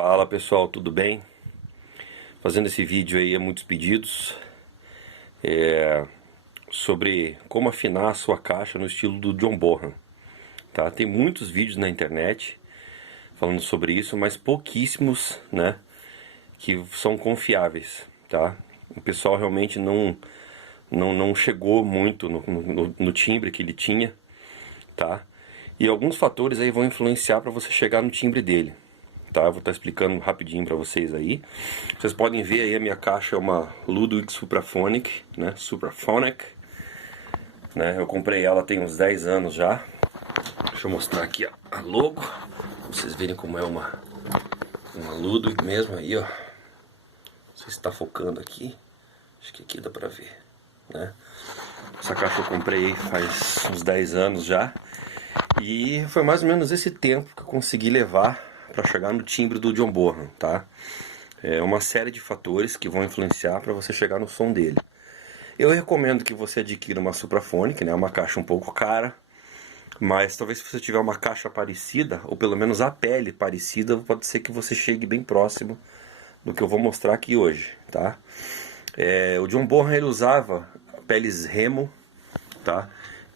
Fala pessoal, tudo bem? Fazendo esse vídeo aí a muitos pedidos sobre como afinar a sua caixa no estilo do John Bonham, tá? Tem muitos vídeos na internet falando sobre isso, mas pouquíssimos, né, que são confiáveis, tá? O pessoal realmente não chegou muito no timbre que ele tinha, tá? E alguns fatores aí vão influenciar para você chegar no timbre dele. Tá, eu vou estar explicando rapidinho para vocês aí. Vocês podem ver aí a minha caixa é uma Ludwig Supraphonic, né? Supraphonic, né? Eu comprei ela tem uns 10 anos já. Deixa eu mostrar aqui a logo, pra vocês verem como é uma Ludwig mesmo aí, ó. Não sei se está focando aqui. Acho que aqui dá pra ver, né? Essa caixa eu comprei faz uns 10 anos já. E foi mais ou menos esse tempo que eu consegui levar para chegar no timbre do John Bonham, tá? É uma série de fatores que vão influenciar para você chegar no som dele. Eu recomendo que você adquira uma Supraphonic, né? Uma caixa um pouco cara, mas talvez se você tiver uma caixa parecida, ou pelo menos a pele parecida, pode ser que você chegue bem próximo do que eu vou mostrar aqui hoje, tá? O John Bonham ele usava peles Remo, tá?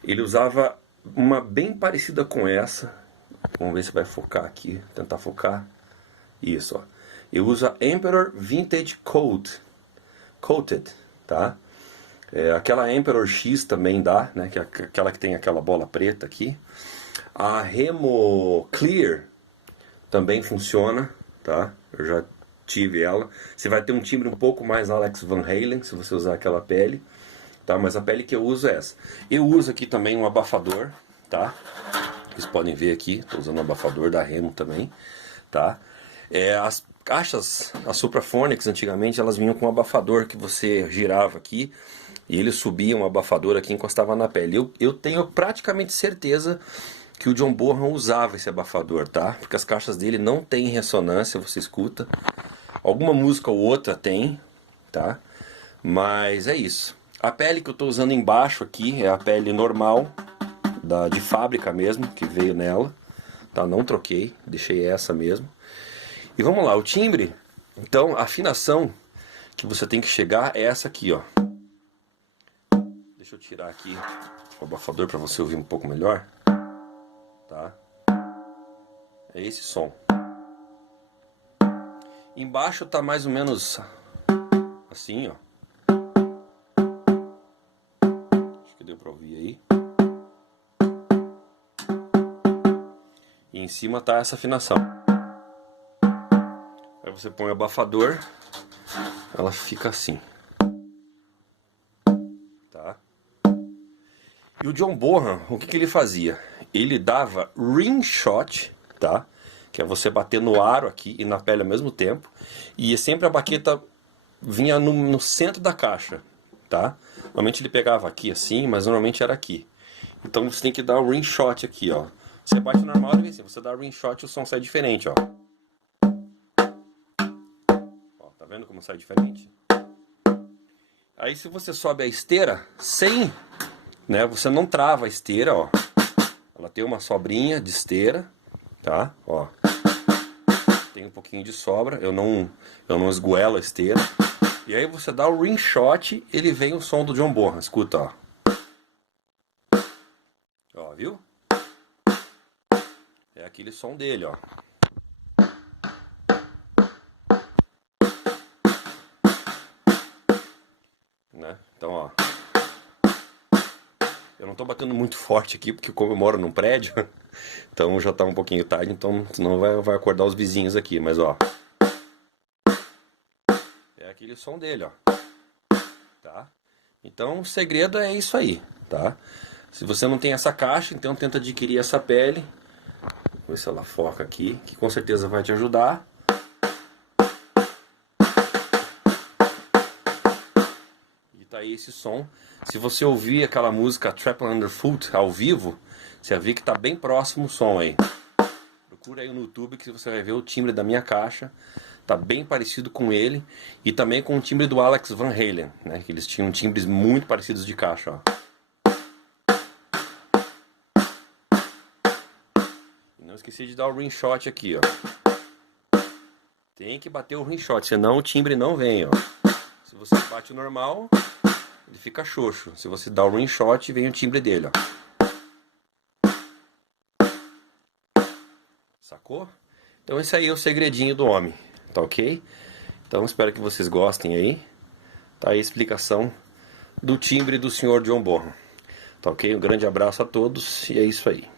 Ele usava uma bem parecida com essa. Vamos ver se vai focar aqui, tentar focar. Isso, ó. Eu uso a Emperor Vintage Coated, tá? Aquela Emperor X também dá, né? Que é aquela que tem aquela bola preta aqui. A Remo Clear também funciona, tá? Eu já tive ela. Você vai ter um timbre um pouco mais Alex Van Halen se você usar aquela pele, tá? Mas a pele que eu uso é essa. Eu uso aqui também um abafador, tá? Vocês podem ver aqui, estou usando o abafador da Remo também, tá? As caixas, as Supraphonics, antigamente, elas vinham com um abafador que você girava aqui e ele subia um abafador aqui e encostava na pele. Eu tenho praticamente certeza que o John Bonham usava esse abafador, tá? Porque as caixas dele não tem ressonância, você escuta. Alguma música ou outra tem, tá? Mas é isso. A pele que eu estou usando embaixo aqui é a pele normal, de fábrica mesmo, que veio nela, tá? Não troquei, deixei essa mesmo. E vamos lá, o timbre, então a afinação que você tem que chegar é essa aqui, ó. Deixa eu tirar aqui o abafador para você ouvir um pouco melhor, tá? É esse som. Embaixo tá mais ou menos assim, ó. Acho que deu para ouvir aí. E em cima tá essa afinação. Aí você põe o abafador, ela fica assim, tá? E o John Bonham, o que ele fazia? Ele dava ring shot, tá? Que é você bater no aro aqui e na pele ao mesmo tempo. E sempre a baqueta vinha no centro da caixa, tá? Normalmente ele pegava aqui assim, mas normalmente era aqui. Então você tem que dar o ring shot aqui, ó. Você bate normal e assim, você dá ring shot e o som sai diferente, ó. Ó, tá vendo como sai diferente? Aí se você sobe a esteira sem, né, você não trava a esteira, ó. Ela tem uma sobrinha de esteira, tá? Ó. Tem um pouquinho de sobra, eu não esgoelo a esteira. E aí você dá o ring shot, ele vem o som do John Bonham, escuta, ó. Ó, viu? É aquele som dele, ó. Né? Então, ó. Eu não tô batendo muito forte aqui, porque como eu moro num prédio, então já tá um pouquinho tarde, então senão vai acordar os vizinhos aqui, mas ó. É aquele som dele, ó. Tá? Então o segredo é isso aí, tá? Se você não tem essa caixa, então tenta adquirir essa pele. Vou ver se ela foca aqui, que com certeza vai te ajudar. E tá aí esse som. Se você ouvir aquela música Trample Underfoot ao vivo, você vai ver que tá bem próximo o som aí. Procura aí no YouTube que você vai ver o timbre da minha caixa. Tá bem parecido com ele. E também com o timbre do Alex Van Halen, né? Que eles tinham timbres muito parecidos de caixa, ó. E não esqueci de dar o ring shot aqui, ó. Tem que bater o rim shot, senão o timbre não vem, ó. Se você bate o normal, ele fica xoxo. Se você dá o rim shot, vem o timbre dele, ó. Sacou? Então esse aí é o segredinho do homem, tá ok? Então espero que vocês gostem aí. Tá aí a explicação do timbre do Sr. John Bonham. Tá ok? Um grande abraço a todos e é isso aí.